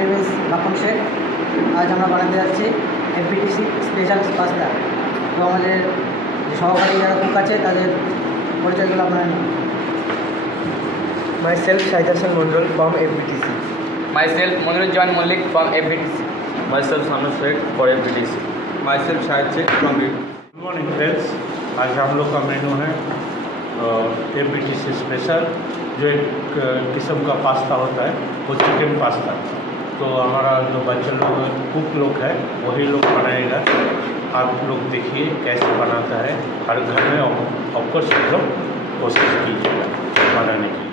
Name is মাখন শেখ। আজ আমরা বানাতে যাচ্ছি এফবিটিসি স্পেশাল পাস্তা। তো আমাদের যে সহকারী যারা কুক আছে তাদের পরিচয়গুলো আপনারা নিন। Myself Shahid Hassan Mondol from FBTC. Myself Monirujjan Malik from FBTC. Myself Sanu Sheikh for FBTC. Myself Shahid Sheikh from Good morning friends, आज हम लोग का मेनू है FBTC स्पेशल, जो एक किस्म का पास्ता होता है, वो चिकन पास्ता। तो हमारा जो बच्चे लोग कुक लोग हैं वही लोग बनाएगा। आप लोग देखिए कैसे बनाता है, हर घर में ऑफकोर्स लोग कोशिश कीजिएगा बनाने की।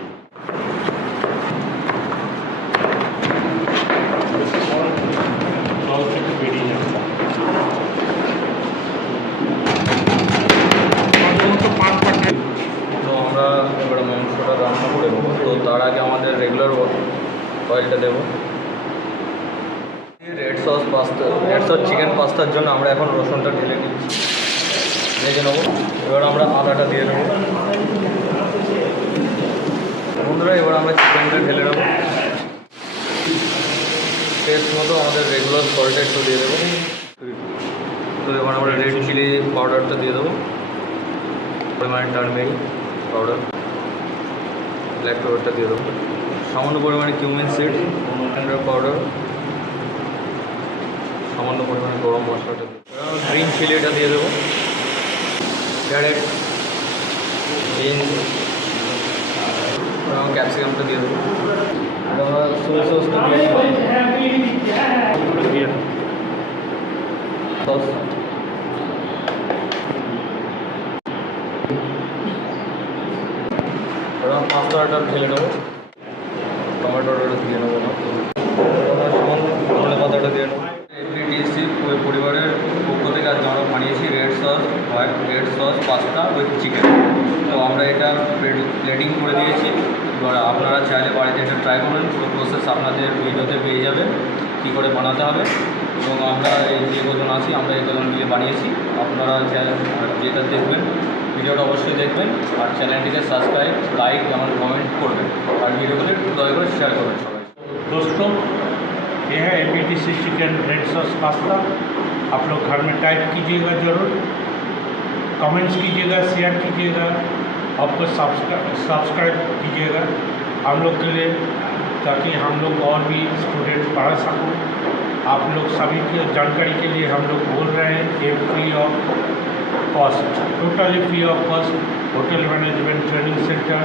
তো আমরা এবারে মাংসটা রান্না করে দেবো। তো তার আগে আমাদের রেগুলার অয়েলটা দেবো। রেড সস চিকেন পাস্তার জন্য আমরা এখন রসুনটা ঢেলে নিচ্ছি, ভেজে নেবো। এবার আমরা আদাটা দিয়ে নেবো। বন্ধুরা, এবার আমরা চিকেনটা ঢেলে নেবো। টেস্ট মতো আমাদের রেগুলার সল্টটা একটু দিয়ে দেবো। তো এবার আমরা রেড চিলি পাউডারটা দিয়ে দেবো, পরিমাণে টার্মেরিক পাউডার, ব্ল্যাক পেপারটা দিয়ে দেবো, সামান্য পরিমাণে কিউমিন সিড পাউডার, সামান্য পরিমাণে গরম মশলাটা দিয়ে গ্রিন চিলিটা দিয়ে দেবো, ক্যারেট, বিনস এবং ক্যাপসিকামটা দিয়ে দেবো। আমরা সোয়া সসটা দিয়ে সস, এবং পাস্তাটা ঢেলে নেবো, টমেটোটা দিয়ে নেবো, ধনে পাতাটা দিয়ে নেবো। এফবিটিসি পরিবারের পক্ষ থেকে আজকে আমরা বানিয়েছি red sauce pasta with chicken. তো আমরা এটা প্লেটিং করে দিয়েছি। এবার আপনারা চাইলে বাড়িতে এটা ট্রাই করবেন। পুরো প্রসেস আপনাদের ভিডিওতে পেয়ে যাবে কী করে বানাতে হবে। এবং আমরা এই যে কজন আছি আমরা এই কজন মিলে বানিয়েছি। আপনারা যেটা দেখবেন ভিডিওটা অবশ্যই দেখবেন, আর চ্যানেলটিকে সাবস্ক্রাইব, লাইক এবং কमेंट করবেন, আর ভিডিওগুলি দয়া করে শেয়ার করবেন সবাই। दोस्तों, ये है FBTC chicken red sauce pasta. आप लोग घर में टाइप कीजिएगा ज़रूर, कमेंट्स कीजिएगा, शेयर कीजिएगा, आपको सब्सक्राइब कीजिएगा हम लोग के लिए, ताकि हम लोग और भी स्टूडेंट पढ़ा सकूँ। आप लोग सभी की जानकारी के लिए हम लोग बोल रहे हैं ये free of cost, totally free of cost, hotel management training centre.